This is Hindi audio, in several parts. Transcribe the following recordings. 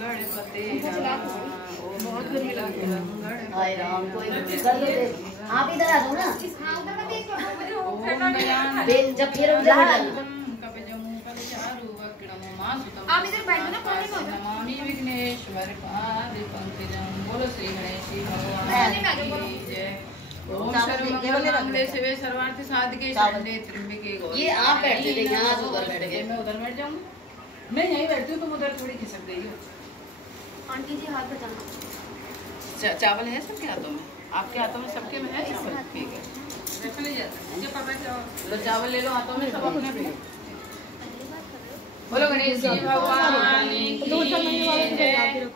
गणपते बहुत गर्मी लग रही है। हाय राम कोई कर लो दे। आप इधर आ जाओ ना। जब फिर उधर बैठ आप इधर बैठो ना कोने में। नमामि विघ्नेश्वर पादे पंकजं। बोलो श्री गणेश भगवान की जय। ओम सर्वमंगलमांगल्ये शिवे सर्वार्थ साधिके शरण्ये त्र्यंबके गौरी। ये आप बैठते थे यहाँ उधर बैठ गए। मैं उधर बैठ जाऊंगी। मैं यहीं बैठती हूँ, तुम उधर थोड़ी खिसक गई हो। आंटी जी हाथ बचाना। चावल है सबके हाथों में? आपके हाथों में सबके में है चावल? ठीक है, लो चावल ले लो हाथों में सब अपने अपने। बोलो गणेश जी भगवान की जय।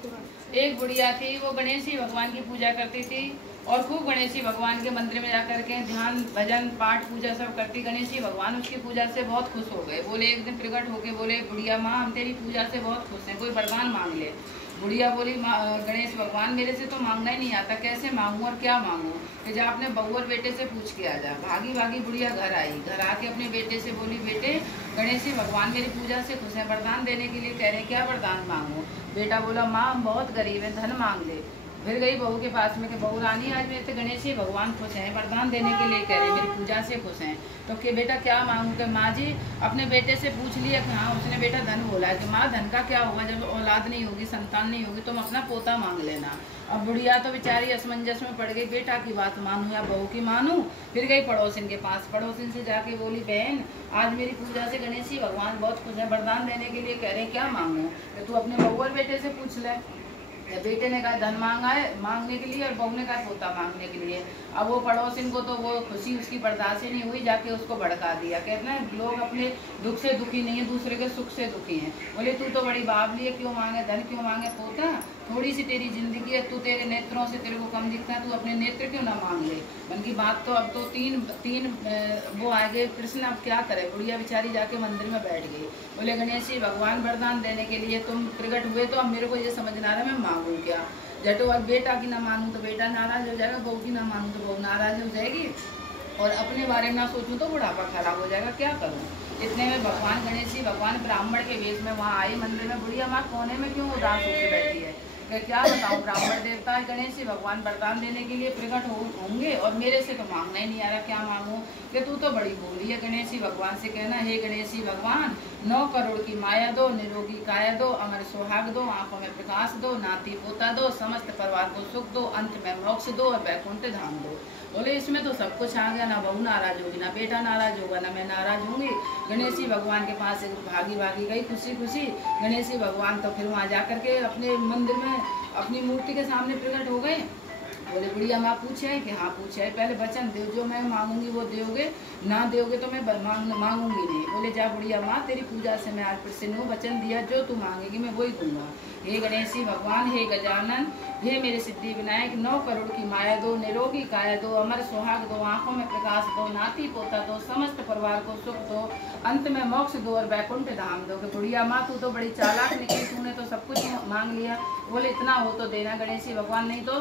एक बुढ़िया थी, वो गणेश जी भगवान की पूजा करती थी और खूब गणेश जी भगवान के मंदिर में जाकर के ध्यान भजन पाठ पूजा सब करती। गणेश जी भगवान उसकी पूजा से बहुत खुश हो गए। बोले एक दिन प्रकट होके बोले, बुढ़िया माँ हम तेरी पूजा से बहुत खुश हैं, कोई वरदान मांग ले। बुढ़िया बोली, गणेश भगवान मेरे से तो मांगना ही नहीं आता, कैसे मांगूं और क्या मांगूं? फिर जा अपने बहू और बेटे से पूछ के आ जा। भागी भागी बुढ़िया घर आई। घर आके अपने बेटे से बोली, बेटे गणेश जी भगवान मेरी पूजा से खुश हैं, वरदान देने के लिए कह रहे हैं, क्या वरदान मांगूं? बेटा बोला, माँ हम बहुत गरीब हैं, धन मांग ले। फिर गई बहू के पास में कि बहू रानी आज मेरे से गणेश जी भगवान खुश हैं, वरदान देने के लिए कह रहे हैं, मेरी पूजा से खुश हैं। तो कि बेटा क्या मांगू? कि माँ जी अपने बेटे से पूछ लिया कि हाँ उसने बेटा धन बोला है। कि माँ धन का क्या होगा, जब औलाद नहीं होगी, संतान नहीं होगी, तुम अपना पोता मांग लेना। अब बुढ़िया तो बेचारी असमंजस में पड़ गई, बेटा की बात मानूं या बहू की मानूं। फिर गई पड़ोसिन के पास, पड़ोसिन से जाके बोली, बहन आज मेरी पूजा से गणेश जी भगवान बहुत खुश है, वरदान देने के लिए कह रहे हैं, क्या मांगू? तो तू अपने बहू और बेटे से पूछ ले। बेटे ने कहा धन मांगा है मांगने के लिए और बहू ने कहा पोता मांगने के लिए। अब वो पड़ोसिन को तो वो खुशी उसकी बर्दाश्त ही नहीं हुई, जाके उसको भड़का दिया। कहते हैं लोग अपने दुख से दुखी नहीं है, दूसरे के सुख से दुखी हैं। बोले तू तो बड़ी बावली है, क्यों मांगे धन, क्यों मांगे पोता? थोड़ी सी तेरी जिंदगी है, तू तेरे नेत्रों से तेरे को कम दिखता है, तू अपने नेत्र क्यों ना मांग ले? उनकी बात तो अब तो तीन वो आ गए कृष्ण, अब क्या करे? बुढ़िया बेचारी जाके मंदिर में बैठ गई। बोले गणेश जी भगवान वरदान देने के लिए तुम प्रकट हुए, तो अब मेरे को ये समझ ना रहा मैं मांगू क्या? जटो अब बेटा की ना मानूं तो बेटा नाराज हो जाएगा, बहू की ना मानूं तो बहू नाराज हो जाएगी, और अपने बारे में ना सोचूं तो बुढ़ापा खराब हो जाएगा, क्या करूं? इतने में भगवान गणेश जी भगवान ब्राह्मण के वेश में वहाँ आए मंदिर में। बुढ़िया माँ कोने में क्यों उदास होकर बैठी है? क्या बताऊं, ब्राह्मण देवता है गणेश जी भगवान वरदान देने के लिए प्रकट होंगे और मेरे से तो मांगना ही नहीं आ रहा, क्या मांगूं? कि तू तो बड़ी बोली है। गणेश जी भगवान से कहना, हे गणेश जी भगवान 9 करोड़ की माया दो, निरोगी काया दो, अमर सुहाग दो, आंखों में प्रकाश दो, नाती पोता दो, समस्त परिवार को सुख दो, अंत में मोक्ष दो और वैकुंठ धाम दो। बोले इसमें तो सब कुछ आ गया, ना बहू नाराज होगी, ना बेटा नाराज होगा, ना मैं नाराज होंगी। गणेश जी भगवान के पास भागी भागी गई खुशी खुशी। गणेश जी भगवान तो फिर वहाँ जाकर के अपने मंदिर में अपनी मूर्ति के सामने प्रकट हो गए। बोले बुढ़िया माँ पूछे कि हाँ पूछे, पहले वचन दो, जो मैं मांगूंगी वो दोगे, ना दोगे तो मैं मांगूंगी नहीं। बोले जा बुढ़िया माँ तेरी पूजा से मैं आज प्रसन्न हूँ, वचन दिया जो तू मांगेगी मैं वही दूंगा। हे गणेश जी भगवान, हे गजानन, हे मेरे सिद्धि विनायक 9 करोड़ की माया दो, निरोगी काया दो, अमर सुहाग दो, आंखों में प्रकाश दो, नाती पोता दो, समस्त परिवार को सुख दो, अंत में मोक्ष दो और वैकुंठ धाम दो। कि बुढ़िया माँ तू तो बड़ी चालाक निकली, तूने तो सब कुछ मांग लिया। बोले इतना हो तो देना गणेश जी भगवान, नहीं तो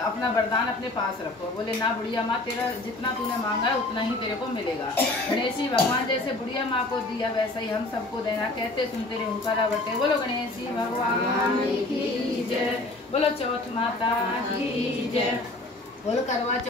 अपना वरदान अपने पास रखो। बोले ना बुढ़िया माँ तेरा जितना तूने मांगा है उतना ही तेरे को मिलेगा। गणेश जी भगवान जैसे बुढ़िया माँ को दिया वैसा ही हम सबको देना, कहते सुनते रहे हुंकारा बटे। बोलो गणेश जी भगवान की जय, बोलो चौथ माता की जय, बोलो करवा